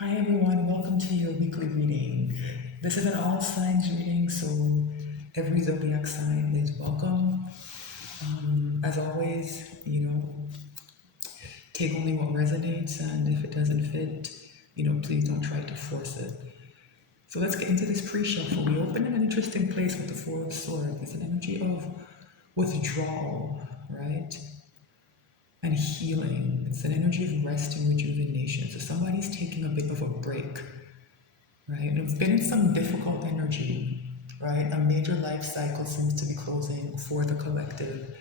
Hi everyone, welcome to your weekly reading. This is an all signs reading, so every zodiac sign is welcome. As always, take only what resonates, and if it doesn't fit, please don't try to force it. So let's get into this pre-shuffle. We open in an interesting place with the Four of Swords. It's an energy of withdrawal, right? And healing. It's an energy of rest and rejuvenation. So somebody's taking a bit of a break, right? And it's been in some difficult energy, right? A major life cycle seems to be closing for the collective.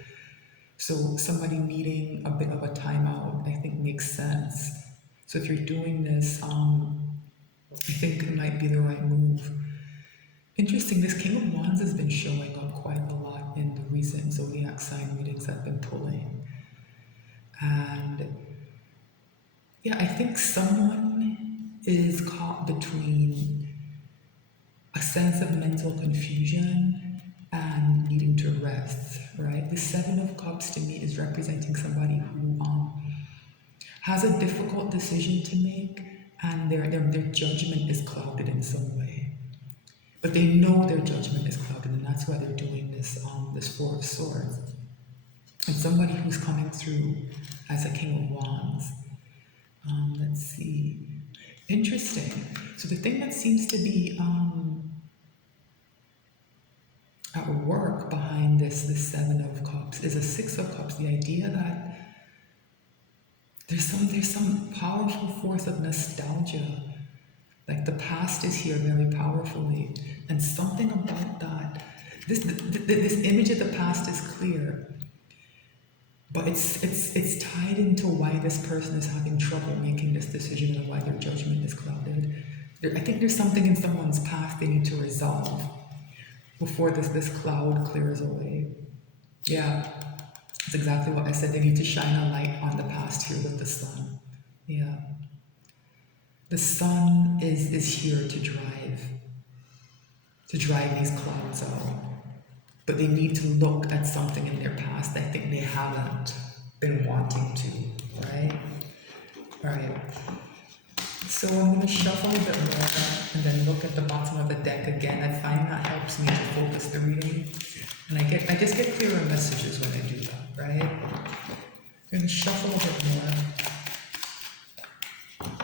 So somebody needing a bit of a timeout, I think, makes sense. So if you're doing this, I think it might be the right move. Interesting, this King of Wands has been showing up quite a lot in the recent zodiac sign readings I've been pulling. And yeah, I think someone is caught between a sense of mental confusion and needing to rest, right? The Seven of Cups to me is representing somebody who has a difficult decision to make, and their judgment is clouded in some way. But they know their judgment is clouded, and that's why they're doing this Four of Swords. And somebody who's coming through as a King of Wands. Let's see. Interesting. So the thing that seems to be at work behind this Seven of Cups is a Six of Cups. The idea that there's some powerful force of nostalgia. Like the past is here very powerfully, and something about that. This image of the past is clear, but it's tied into why this person is having trouble making this decision and why their judgment is clouded. I think there's something in someone's past they need to resolve before this cloud clears away. Yeah, that's exactly what I said. They need to shine a light on the past here with the sun. Yeah. The sun is here to drive these clouds out. But they need to look at something in their past I think they haven't been wanting to, right? All right. So I'm going to shuffle a bit more and then look at the bottom of the deck again. I find that helps me to focus the reading. And I just get clearer messages when I do that, right? I'm going to shuffle a bit more.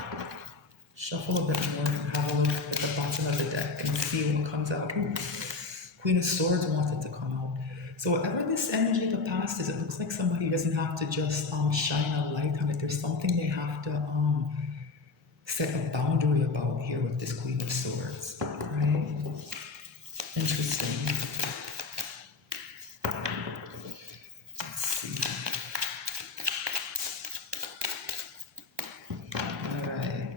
Shuffle a bit more and have a look at the bottom of the deck and see what comes out. Ooh, Queen of Swords wanted to come out. So whatever this energy of the past is, it looks like somebody doesn't have to just shine a light on it. There's something they have to set a boundary about here with this Queen of Swords, right? Interesting. Let's see. All right.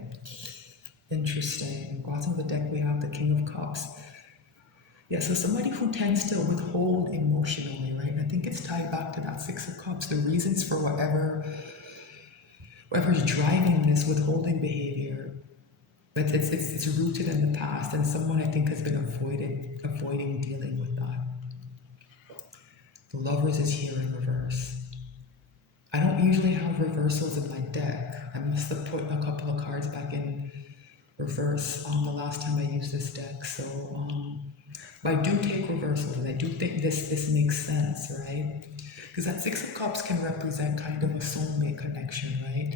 Interesting. Bottom of the deck, we have the King of Cups. Yeah, so somebody who tends to withhold emotionally, right? And I think it's tied back to that Six of Cups. The reasons for whatever's driving this withholding behavior, but it's rooted in the past, and someone I think has been avoiding dealing with that. The Lovers is here in reverse. I don't usually have reversals in my deck. I must have put a couple of cards back in reverse the last time I used this deck. So but I do take reversals, and I do think this makes sense, right? Because that Six of Cups can represent kind of a soulmate connection, right?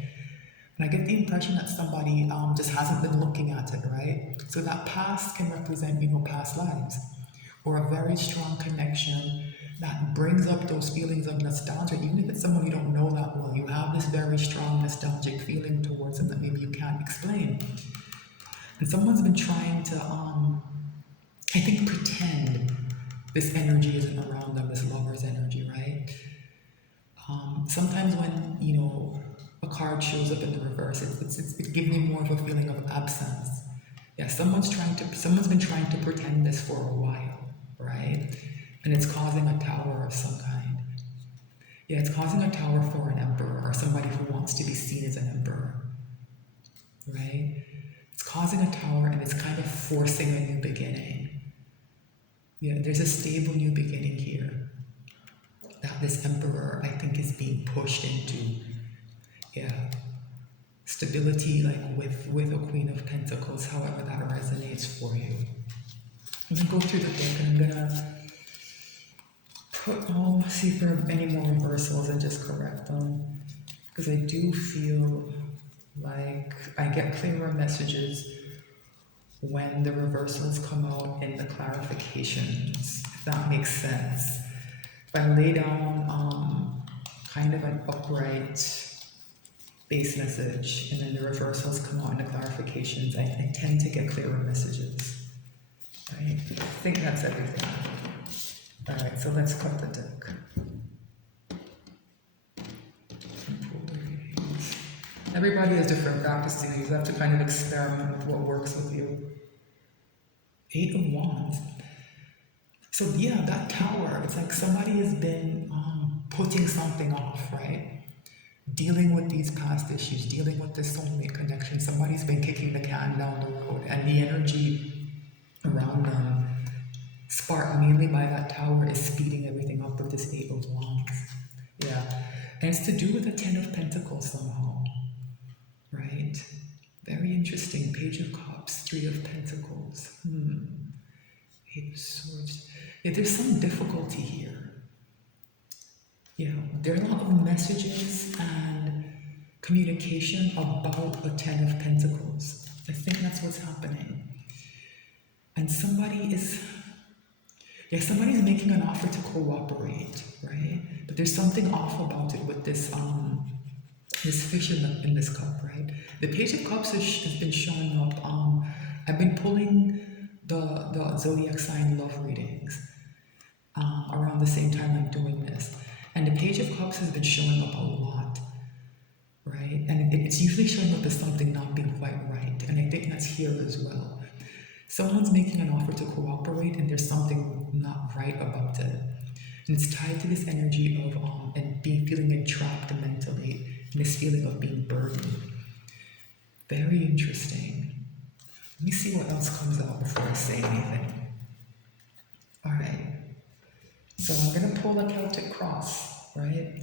And I get the impression that somebody just hasn't been looking at it, right? So that past can represent, past lives, or a very strong connection that brings up those feelings of nostalgia. Even if it's someone you don't know that well, you have this very strong nostalgic feeling towards them that maybe you can't explain. And someone's been trying to, I think, pretend this energy isn't around them, this lover's energy, right? Sometimes when, a card shows up in the reverse, it's giving me more of a feeling of absence. Yeah, someone's been trying to pretend this for a while, right? And it's causing a tower of some kind. Yeah, it's causing a tower for an emperor or somebody who wants to be seen as an emperor, right? It's causing a tower, and it's kind of forcing a new beginning. Yeah, there's a stable new beginning here that this emperor, I think, is being pushed into. Yeah. stability, like with a Queen of Pentacles, however that resonates for you. I'm gonna go through the deck and I'm gonna see if there are any more reversals and just correct them. Because I do feel like I get clearer messages when the reversals come out in the clarifications, if that makes sense. If I lay down kind of an upright base message and then the reversals come out in the clarifications, I tend to get clearer messages. Right? I think that's everything. Alright, so let's cut the deck. Everybody has different practices. You have to kind of experiment with what works with you. 8 of Wands. So yeah, that Tower, it's like somebody has been putting something off, right? Dealing with these past issues, dealing with this soulmate connection. Somebody's been kicking the can down the road, and the energy around them, sparked mainly by that Tower, is speeding everything up with this 8 of Wands. Yeah, and it's to do with the 10 of Pentacles somehow, right? Very interesting. Page of Cups, 3 of Pentacles. 8 of Swords. Yeah, there's some difficulty here. Yeah, there are a lot of messages and communication about a 10 of Pentacles. I think that's what's happening. And somebody's making an offer to cooperate, right? But there's something off about it with this this fish in this cup, right? The Page of Cups has been showing up. I've been pulling the zodiac sign love readings around the same time I'm doing this. And the Page of Cups has been showing up a lot, right? And it's usually showing up as something not being quite right. And I think that's here as well. Someone's making an offer to cooperate and there's something not right about it. And it's tied to this energy of feeling entrapped mentally, and this feeling of being burdened. Very interesting. Let me see what else comes out before I say anything. Alright. So I'm going to pull a Celtic cross, right?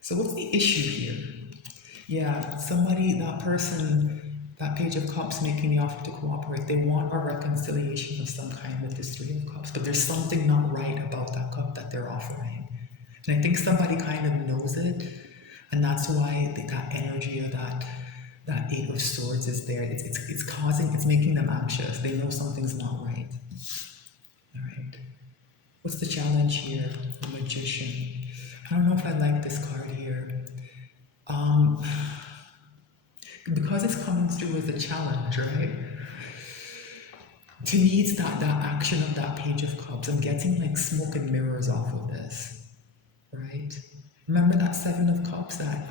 So what's the issue here? Yeah, that person, that Page of Cups making the offer to cooperate, they want a reconciliation of some kind with this 3 of Cups, but there's something not right about that cup that they're offering. And I think somebody kind of knows it, and that's why that energy of that 8 of Swords is there. It's making them anxious. They know something's not right. Alright. What's the challenge here? The Magician. I don't know if I like this card here. Because it's coming through as a challenge, right? To me, it's that action of that Page of Cups. I'm getting like smoke and mirrors off of this, right? Remember that 7 of Cups, that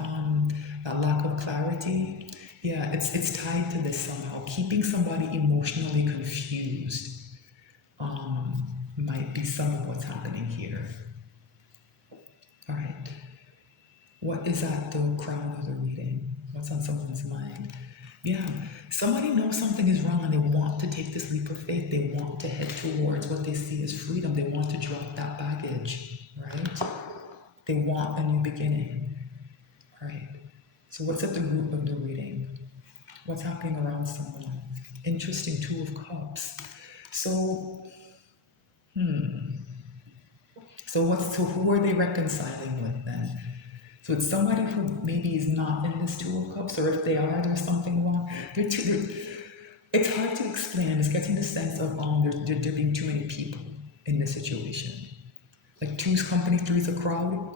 lack of clarity? Yeah, it's tied to this somehow. Keeping somebody emotionally confused might be some of what's happening here. All right. What is at the crown of the reading? What's on someone's mind? Yeah, somebody knows something is wrong and they want to take this leap of faith. They want to head towards what they see as freedom. They want to drop that baggage, right? They want a new beginning. All right. So what's at the root of the reading? What's happening around someone? Interesting, 2 of Cups. So, So who are they reconciling with then? So it's somebody who maybe is not in this 2 of Cups, or if they are, there's something wrong. It's hard to explain. It's getting the sense of there being too many people in this situation. Like 2's company, 3's a crowd.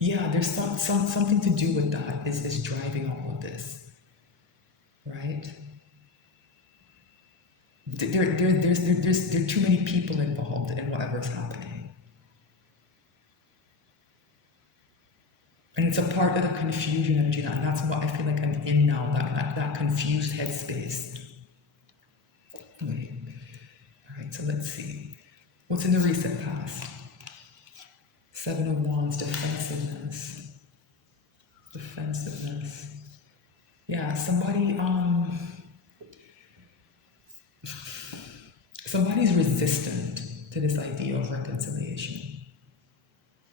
Yeah, there's something to do with that is driving all of this, right? There are too many people involved in whatever's happening. And it's a part of the confusion energy, and that's what I feel like I'm in now, that confused headspace. Wait. All right, so let's see. What's in the recent past? 7 of Wands, defensiveness. Defensiveness. Yeah, somebody's resistant to this idea of reconciliation,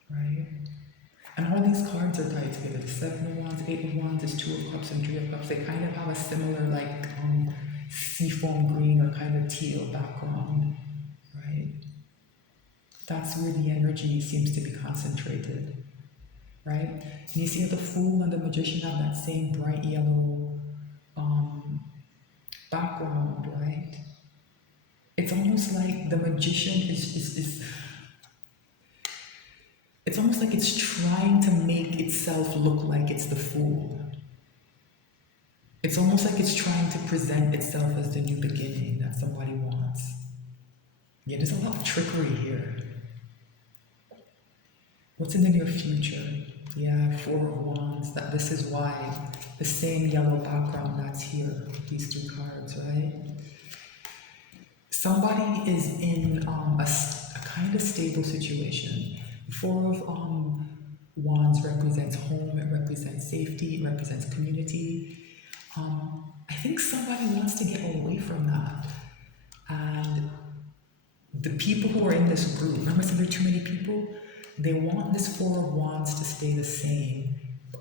right? And all these cards are tied together. The Seven of Wands, Eight of Wands, is Two of Cups and Three of Cups. They kind of have a similar like seafoam green or kind of teal background, right? That's where the energy seems to be concentrated, right? And you see the Fool and the Magician have that same bright yellow background, right? It's almost like the Magician is it's almost like it's trying to make itself look like it's the Fool. It's almost like it's trying to present itself as the new beginning that somebody wants. Yeah, there's a lot of trickery here. What's in the near future? Yeah, Four of Wands. This is why the same yellow background that's here, these three cards, right? Somebody is in a kind of stable situation. Four of Wands represents home, it represents safety, it represents community. I think somebody wants to get away from that. And the people who are in this group, remember I said there are too many people? They want this Four of Wands to stay the same,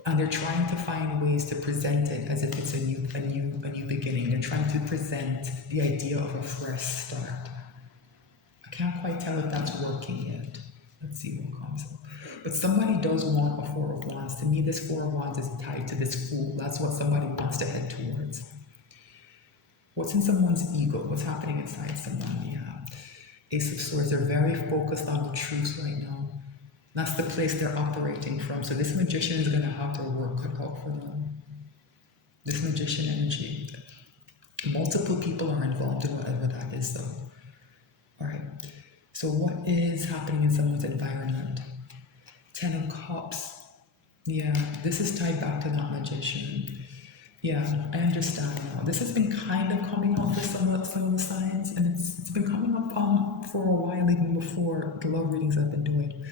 and they're trying to find ways to present it as if it's a new beginning. They're trying to present the idea of a fresh start. I can't quite tell if that's working yet. Let's see what comes up. But somebody does want a Four of Wands. To me, this Four of Wands is tied to this Fool. That's what somebody wants to head towards. What's in someone's ego? What's happening inside someone? Yeah. Ace of Swords. They're very focused on the truth right now. That's the place they're operating from. So this Magician is going to have their work cut out for them. This Magician energy. Multiple people are involved in whatever that is, though. All right. So what is happening in someone's environment? Ten of Cups. Yeah, this is tied back to that Magician. Yeah, I understand now. This has been kind of coming up for some of the signs, and it's been coming up for a while, even before the love readings I've been doing.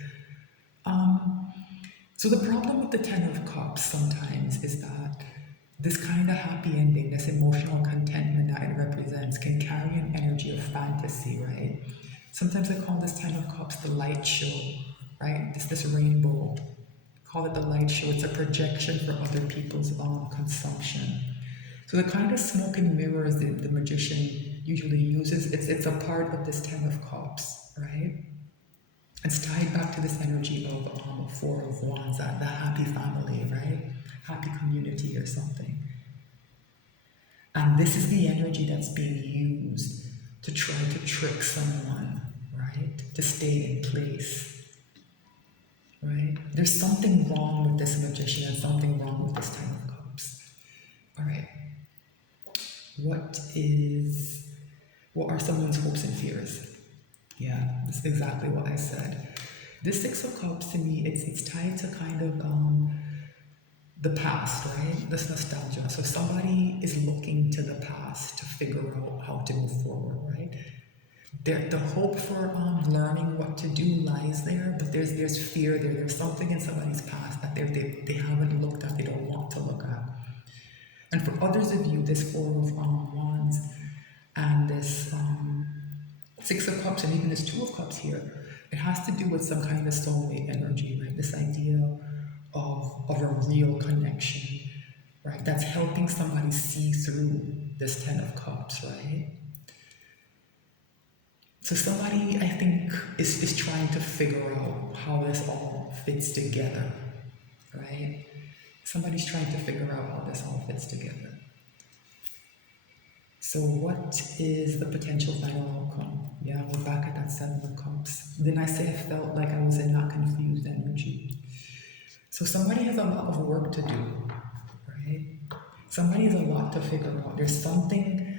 So the problem with the Ten of Cups sometimes is that this kind of happy ending, this emotional contentment that it represents, can carry an energy of fantasy, right? Sometimes I call this Ten of Cups the light show, right? This rainbow. Call it the light show. It's a projection for other people's consumption. So the kind of smoke and mirrors that the Magician usually uses, it's a part of this Ten of Cups, right? It's tied back to this energy of Four of Wands, the happy family, right? Happy community or something. And this is the energy that's being used to try to trick someone, right? To stay in place, right? There's something wrong with this Magician and something wrong with this Ten of Cups. All right. What are someone's hopes and fears? Yeah, that's exactly what I said. This Six of Cups, to me, it's tied to kind of the past, right? This nostalgia. So somebody is looking to the past to figure out how to move forward, right? The hope for learning what to do lies there, but there's fear there. There's something in somebody's past that they haven't looked at, they don't want to look at. And for others of you, this Four of Wands and this Six of Cups and even this Two of Cups here, it has to do with some kind of soulmate energy, right? This idea of a real connection, right? That's helping somebody see through this Ten of Cups, right? So somebody, I think, is trying to figure out how this all fits together, right? Somebody's trying to figure out how this all fits together. So what is the potential final outcome? Yeah, we're back at that Seven of Cups. Then I say I felt like I was in that confused energy. So somebody has a lot of work to do, right? Somebody has a lot to figure out. There's something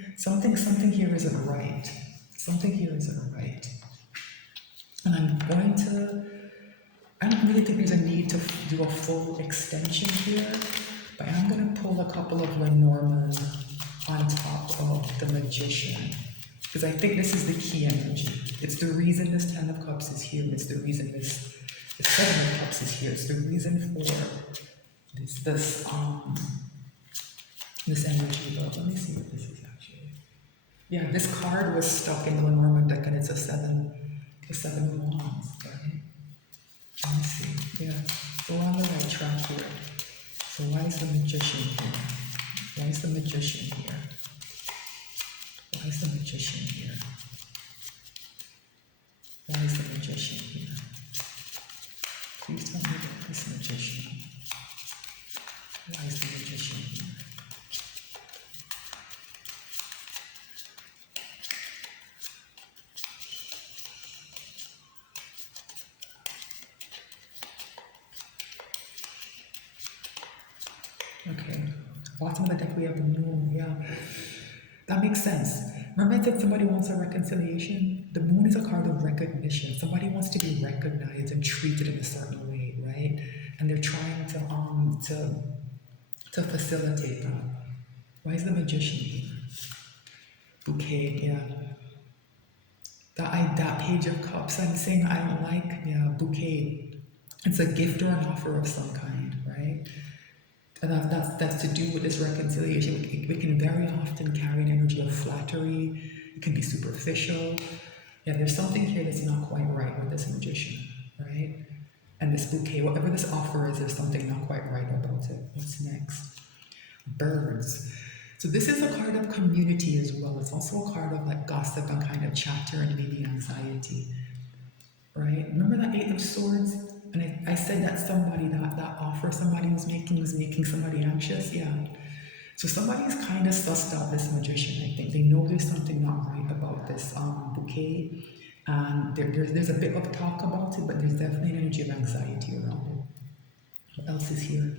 here isn't right. Something here isn't right. And I don't really think there's a need to do a full extension here, but I'm going to pull a couple of Lenormand on top of the Magician, because I think this is the key energy. It's the reason this Ten of Cups is here. It's the reason the Seven of Cups is here. It's the reason for this energy. But let me see what this is actually. Yeah, this card was stuck in the Lenormand deck, and it's a seven of Wands, right? Let me see. Yeah. So we're on the right track here. So why is the magician here? Why is the magician here? Why is the magician here? Why is the magician here? Please tell me about this magician. Why is the magician here? Okay. Bottom of the deck we have the moon. Yeah. That makes sense. Remember I said somebody wants a reconciliation? The moon is a card of recognition. Somebody wants to be recognized and treated in a certain way, right? And they're trying to facilitate that. Why is the magician here? Bouquet, yeah. That page of cups, I'm saying I don't like, yeah, bouquet. It's a gift or an offer of some kind, right? And that's to do with this reconciliation. We can very often carry an energy of flattery. It can be superficial. Yeah, there's something here that's not quite right with this magician, right? And this bouquet, whatever this offer is, there's something not quite right about it. What's next? Birds. So this is a card of community as well. It's also a card of like gossip and kind of chatter and maybe anxiety, right? Remember that Eight of Swords? And I said that somebody, that offer somebody was making somebody anxious. Yeah. So somebody's kind of sussed out this magician, I think. They know there's something not right about this bouquet. And there's a bit of talk about it, but there's definitely an energy of anxiety around it. What else is here?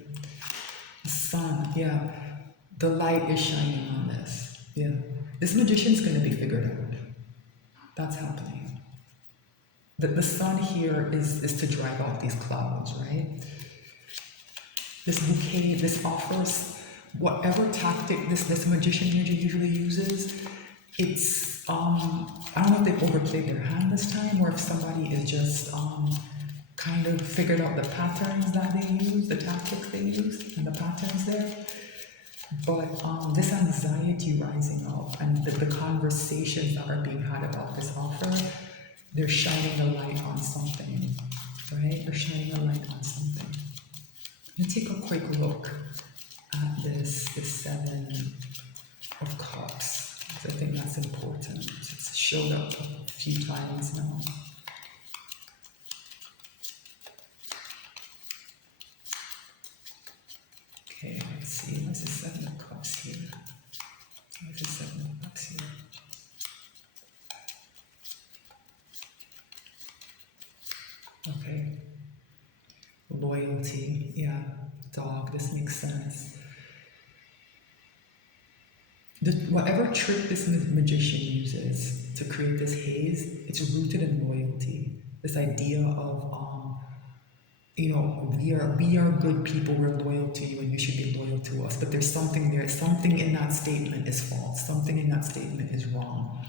The sun, yeah. The light is shining on this. Yeah. This magician's going to be figured out. That's happening. The sun here is to drive out these clouds, right? This bouquet, this offers whatever tactic this magician energy usually uses. It's I don't know if they've overplayed their hand this time, or if somebody is just kind of figured out the patterns that they use, the tactics they use, and the patterns there. But this anxiety rising up and the conversations that are being had about this offer, they're shining a light on something, right? They're shining a light on something. Let's take a quick look at this Seven of Cups, because I think that's important. It's showed up a few times now. Okay, let's see. Where's the Seven of Cups here? Where's the Seven of Cups here? Okay. Loyalty. Yeah. Dog. This makes sense. Whatever trick this magician uses to create this haze, it's rooted in loyalty. This idea of we are good people, we're loyal to you and you should be loyal to us. But there's something there, something in that statement is false, something in that statement is wrong.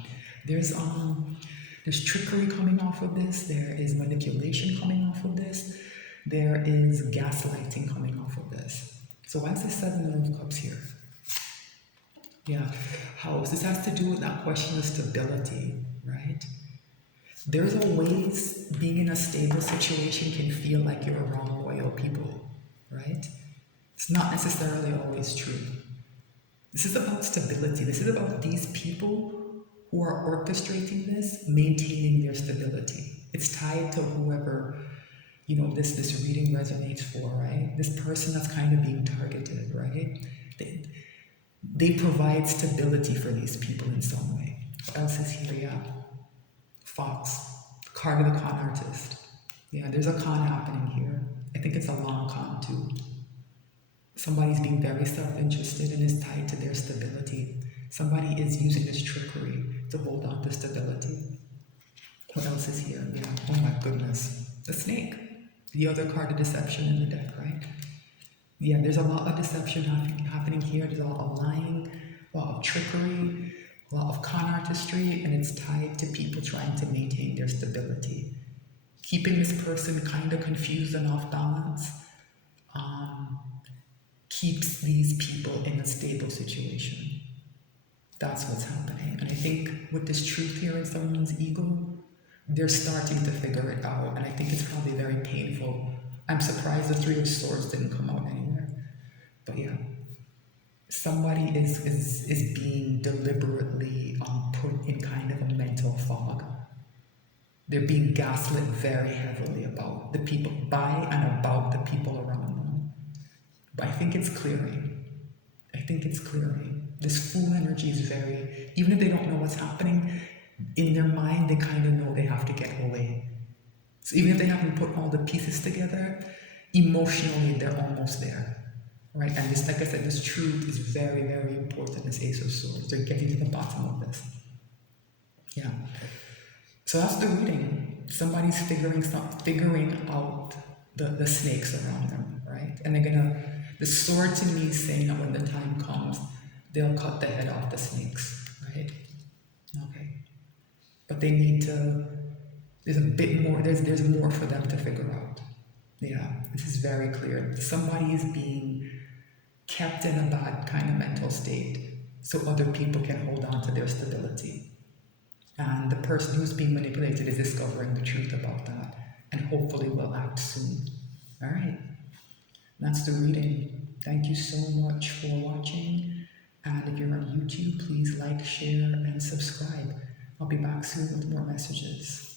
There's trickery coming off of this, there is manipulation coming off of this, there is gaslighting coming off of this. So why is the Seven of Cups here? Yeah, house. This has to do with that question of stability, right? There's always being in a stable situation can feel like you're around loyal people, right? It's not necessarily always true. This is about stability. This is about these people who are orchestrating this, maintaining their stability. It's tied to whoever, this reading resonates for, right? This person that's kind of being targeted, right? They provide stability for these people in some way. What else is here? Yeah. Fox, card of the con artist. Yeah, there's a con happening here. I think it's a long con too. Somebody's being very self-interested and is tied to their stability. Somebody is using this trickery to hold on to stability. What else is here? Yeah, oh my goodness. The snake. The other card of deception in the deck, right? Yeah, there's a lot of deception happening here. There's a lot of lying, a lot of trickery, a lot of con artistry, and it's tied to people trying to maintain their stability. Keeping this person kind of confused and off balance keeps these people in a stable situation. That's what's happening. And I think with this truth here in someone's ego, they're starting to figure it out, and I think it's probably very painful. I'm surprised the Three of Swords didn't come out anywhere. But yeah, somebody is being deliberately put in kind of a mental fog. They're being gaslit very heavily about the people, by and about the people around them. But I think it's clearing. I think it's clearing. This Fool energy is very, even if they don't know what's happening, in their mind they kind of know they have to get away. So even if they haven't put all the pieces together, emotionally they're almost there. Right? And this, like I said, this truth is very, very important, this Ace of Swords. They're getting to the bottom of this. Yeah. So that's the reading. Somebody's figuring out the snakes around them, right? And the sword to me is saying that when the time comes, they'll cut the head off the snakes, right? Okay. But they need to, there's a bit more, there's more for them to figure out. Yeah, this is very clear. Somebody is being kept in a bad kind of mental state so other people can hold on to their stability. And the person who's being manipulated is discovering the truth about that and hopefully will act soon. All right, that's the reading. Thank you so much for watching. And if you're on YouTube, please like, share, and subscribe. I'll be back soon with more messages.